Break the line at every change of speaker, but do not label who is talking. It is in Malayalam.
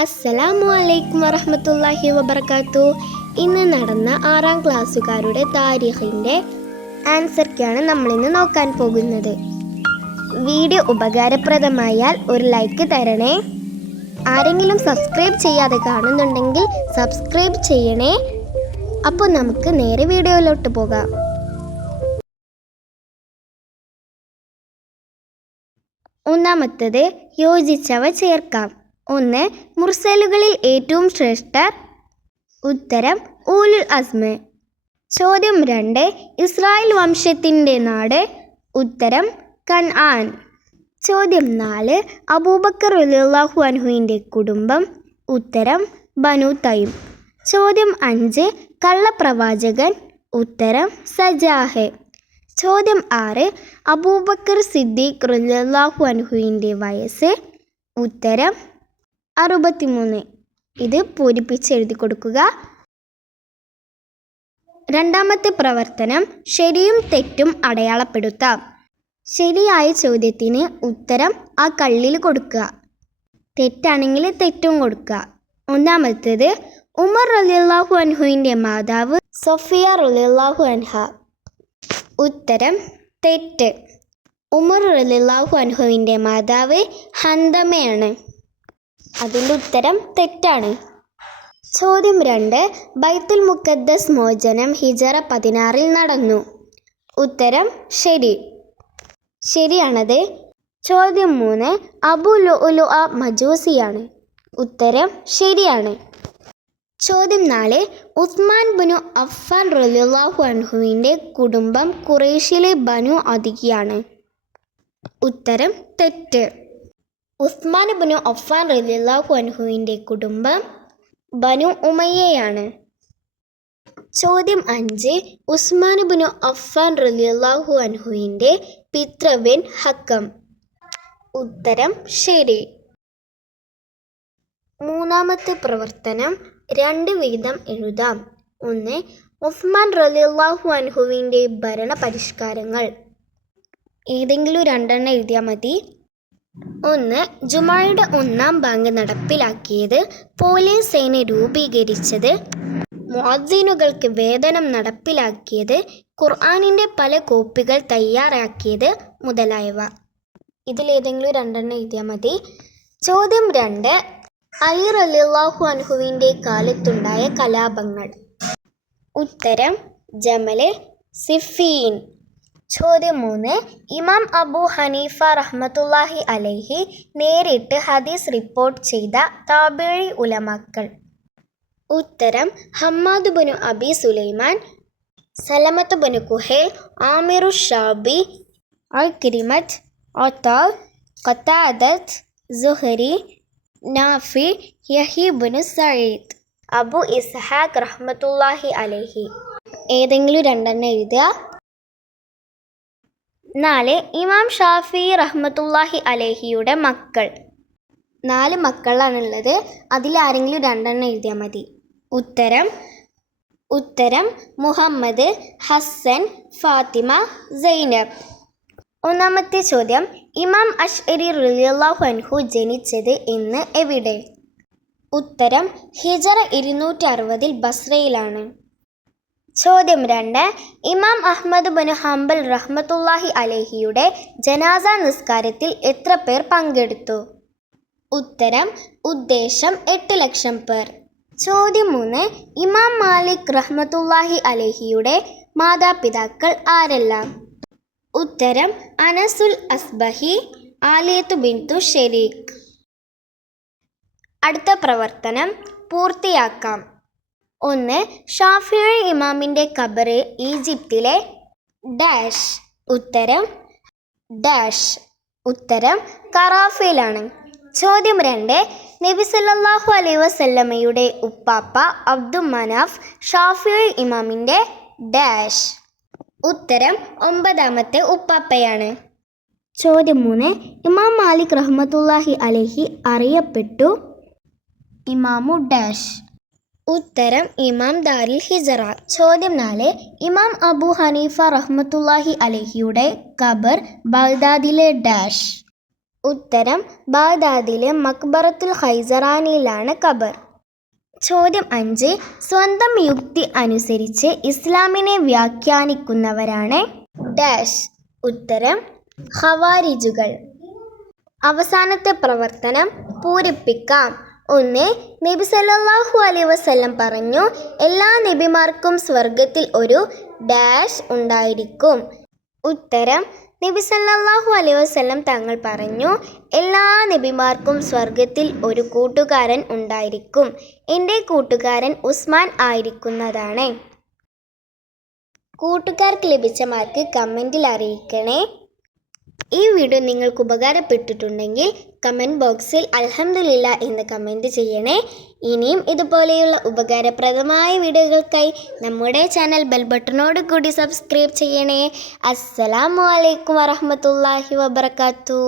അസ്സലാമു അലൈക്കും വറഹമത്തല്ലാഹി വബർക്കാത്തു ഇന്ന് നടന്ന ആറാം ക്ലാസ്സുകാരുടെ താരിഖിന്റെ ആൻസർക്കാണ് നമ്മളിന്ന് നോക്കാൻ പോകുന്നത്. വീഡിയോ ഉപകാരപ്രദമായാൽ ഒരു ലൈക്ക് തരണേ. ആരെങ്കിലും സബ്സ്ക്രൈബ് ചെയ്യാതെ കാണുന്നുണ്ടെങ്കിൽ സബ്സ്ക്രൈബ് ചെയ്യണേ. അപ്പോൾ നമുക്ക് നേരെ വീഡിയോയിലോട്ട് പോകാം. ഒന്നാമത്തത് യോജിച്ചവ ചേർക്കാം. ഒന്ന് മുർസലുകളിൽ ഏറ്റവും ശ്രേഷ്ഠർ ഉത്തരം ഊലുൽ അസ്മ. ചോദ്യം രണ്ട് ഇസ്രായേൽ വംശത്തിന്റെ നാട് ഉത്തരം കൻആൻ. ചോദ്യം നാല് അബൂബക്കർ അലിള്ളാഹു അൻഹുവിന്റെ കുടുംബം ഉത്തരം ബനു തൈം ചോദ്യം അഞ്ച് കള്ളപ്രവാചകൻ ഉത്തരം സജാഹെ. ചോദ്യം ആറ് അബൂബക്കർ സിദ്ദീഖ് റുല്ലാഹു അൻഹുവിന്റെ വയസ്സ് ഉത്തരം അറുപത്തിമൂന്ന്. ഇത് പൂരിപ്പിച്ച് എഴുതി കൊടുക്കുക. രണ്ടാമത്തെ പ്രവർത്തനം ശരിയും തെറ്റും അടയാളപ്പെടുത്താം. ശരിയായ ചോദ്യത്തിന് ഉത്തരം ആ കള്ളിൽ കൊടുക്കുക. തെറ്റാണെങ്കിൽ തെറ്റും കൊടുക്കുക. ഒന്നാമത്തേത് ഉമർ റലിയല്ലാഹു അൻഹുവിന്റെ മാതാവ് സഫിയ റലിയല്ലാഹു അൻഹ. ഉത്തരം തെറ്റ്. ഉമർ റലിയല്ലാഹു അൻഹുവിന്റെ മാതാവ് ഹന്തമയാണ്. അതിന്റെ ഉത്തരം തെറ്റാണ്. ചോദ്യം രണ്ട്. ബൈത്തുൽ മുക്കദ്ദസ് മോചനം ഹിജറ പതിനാറിൽ നടന്നു. ഉത്തരം ശരി. ശരിയാണത്. ചോദ്യം മൂന്ന്. അബു ലുലു അ മജൂസിയാണ്. ഉത്തരം ശരിയാണ്. ചോദ്യം നാല്. ഉസ്മാൻ ബനു അഫ്ഫാൻ റലിയല്ലാഹു അൻഹുവിന്റെ കുടുംബം കുറേഷ്യയിലെ ബനു അതികിയാണ് ഉത്തരം തെറ്റ്. ഉസ്മാൻ ബനു അഫ്ഫാൻ റലിയല്ലാഹു അൻഹുവിന്റെ കുടുംബം ബനു ഉമയ്യയാണ്. ചോദ്യം അഞ്ച്. ഉസ്മാൻ ബനു അഫ്ഫാൻ റലിയല്ലാഹു അൻഹുവിന്റെ പിതൃവൻ ഹക്കം. ഉത്തരം ശരി. മൂന്നാമത്തെ പ്രവർത്തനം രണ്ട് വീതം എഴുതാം. ഒന്ന്. ഉസ്മാൻ റലിയല്ലാഹു അൻഹുവിന്റെ ഭരണ പരിഷ്കാരങ്ങൾ ഏതെങ്കിലും രണ്ടെണ്ണം എഴുതിയാൽ മതി. ഒന്ന് ജുമായുടെ ഒന്നാം ബാങ്ക് നടപ്പിലാക്കിയത് പോലീസ് സേന രൂപീകരിച്ചത്. മുഅദ്ദീനുകൾക്ക് വേതനം നടപ്പിലാക്കിയത് ഖുർആാനിന്റെ പല കോപ്പികൾ തയ്യാറാക്കിയത് മുതലായവ. ഇതിലേതെങ്കിലും രണ്ടെണ്ണം എഴുതിയാൽ മതി. ചോദ്യം രണ്ട് അലി റലിള്ളാഹു അൻഹുവിന്റെ കാലത്തുണ്ടായ കലാപങ്ങൾ. ഉത്തരം ജമൽ സിഫീൻ. ചോദ്യം മൂന്ന് ഇമാം അബു ഹനീഫ റഹ്മത്തുല്ലാഹി അലൈഹി നേരിട്ട് ഹദീസ് റിപ്പോർട്ട് ചെയ്ത താബേഴി ഉലമാക്കൾ. ഉത്തരം ഹമ്മാദ് ബനു അബി സുലൈമാൻ സലമത്ത് ബനു കുഹേൽ ആമിറു ഷാബി അൽക്കിരിമത്ത് ഒത്താൽ ഖത്താദത്ത് സുഹരി നാഫി യഹീബുനു സയ്യിദ് അബു ഇസ്ഹാഖ് റഹ്മത്തുല്ലാഹി അലൈഹി. ഏതെങ്കിലും രണ്ടെണ്ണം എഴുതുക. നാല് ഇമാം ഷാഫി റഹ്മത്തുല്ലാഹി അലേഹിയുടെ മക്കൾ. നാല് മക്കളാണുള്ളത്. അതിലാരെങ്കിലും രണ്ടെണ്ണം എഴുതിയാൽ മതി. ഉത്തരം ഉത്തരം മുഹമ്മദ് ഹസൻ ഫാത്തിമ സൈനബ്. ഒന്നാമത്തെ ചോദ്യം ഇമാം അഷ്അരി റലിയല്ലാഹു അൻഹു ജനിച്ചത് എന്ന് എവിടെ? ഉത്തരം ഹിജറ ഇരുന്നൂറ്റി അറുപതിൽ ബസ്രയിലാണ്. ചോദ്യം രണ്ട്. ഇമാം അഹ്മദ് ബനു ഹംബൽ റഹ്മത്തുല്ലാഹി അലഹിയുടെ ജനാസ നിസ്കാരത്തിൽ എത്ര പേർ പങ്കെടുത്തു? ഉത്തരം ഉദ്ദേശം എട്ട് ലക്ഷം പേർ. ചോദ്യം മൂന്ന്. ഇമാം മാലിക് റഹ്മത്തുല്ലാഹി അലഹിയുടെ മാതാപിതാക്കൾ ആരെല്ലാം? ഉത്തരം അനസുൽ അസ്ബഹി ആലിയത്തു ബിന്ദു ഷെരീഖ്. അടുത്ത പ്രവർത്തനം പൂർത്തിയാക്കാം. ഒന്ന് ഷാഫിഴി ഇമാമിന്റെ ഖബറ് ഈജിപ്തിലെ ഡാഷ് ഉത്തരം ഡാഷ് ഉത്തരം കറാഫയിലാണ് ചോദ്യം രണ്ട് നബി സല്ലല്ലാഹു അലൈഹി വസല്ലമയുടെ ഉപ്പാപ്പ അബ്ദു മനാഫ് ഷാഫിഴി ഇമാമിന്റെ ഡാഷ്. ഉത്തരം ഒമ്പതാമത്തെ ഉപ്പാപ്പയാണ്. ചോദ്യം മൂന്ന് ഇമാം മാലിക് റഹ്മത്തുല്ലാഹി അലഹി അറിയപ്പെട്ടു? ഇമാമു ഡാഷ്. ഉത്തരം ഇമാം ദാരിൽ ഹിജറ. ചോദ്യം നാല് ഇമാം അബു ഹനീഫ റഹ്മത്തുല്ലാഹി അലഹിയുടെ ഖബർ ബാഗ്ദാദിലെ ഡാഷ്. ഉത്തരം ബാഗ്ദാദിലെ മക്ബറത്തുൽ ഹൈസറാനിയിലാണ് ഖബർ. ചോദ്യം അഞ്ച് സ്വന്തം യുക്തി അനുസരിച്ച് ഇസ്ലാമിനെ വ്യാഖ്യാനിക്കുന്നവരാണ് ഡാഷ്. ഉത്തരം ഹവാരിജുകൾ അവസാനത്തെ പ്രവർത്തനം പൂരിപ്പിക്കാം. ഒന്ന് നബി സല്ലാഹു അലൈഹി വസല്ലം പറഞ്ഞു എല്ലാ നബിമാർക്കും സ്വർഗത്തിൽ ഒരു ഡാഷ് ഉണ്ടായിരിക്കും. ഉത്തരം നബി സല്ലാഹു അലൈഹി വസല്ലം തങ്ങൾ പറഞ്ഞു എല്ലാ നബിമാർക്കും സ്വർഗത്തിൽ ഒരു കൂട്ടുകാരൻ ഉണ്ടായിരിക്കും. എന്റെ കൂട്ടുകാരൻ ഉസ്മാൻ ആയിരിക്കുന്നതാണ്. കൂട്ടുകാർക്ക് ലഭിച്ച മാർക്ക് കമന്റിൽ അറിയിക്കണേ. ഈ വീഡിയോ നിങ്ങൾക്ക് ഉപകാരപ്പെട്ടിട്ടുണ്ടെങ്കിൽ കമന്റ് ബോക്സിൽ അലഹമില്ല എന്ന് കമന്റ് ചെയ്യണേ. ഇനിയും ഇതുപോലെയുള്ള ഉപകാരപ്രദമായ വീഡിയോകൾക്കായി നമ്മുടെ ചാനൽ ബെൽ ബട്ടണോട് കൂടി സബ്സ്ക്രൈബ് ചെയ്യണേ. അസ്സലാമു അലൈക്കും വറഹ്മത്തുള്ളാഹി വബർക്കാത്തു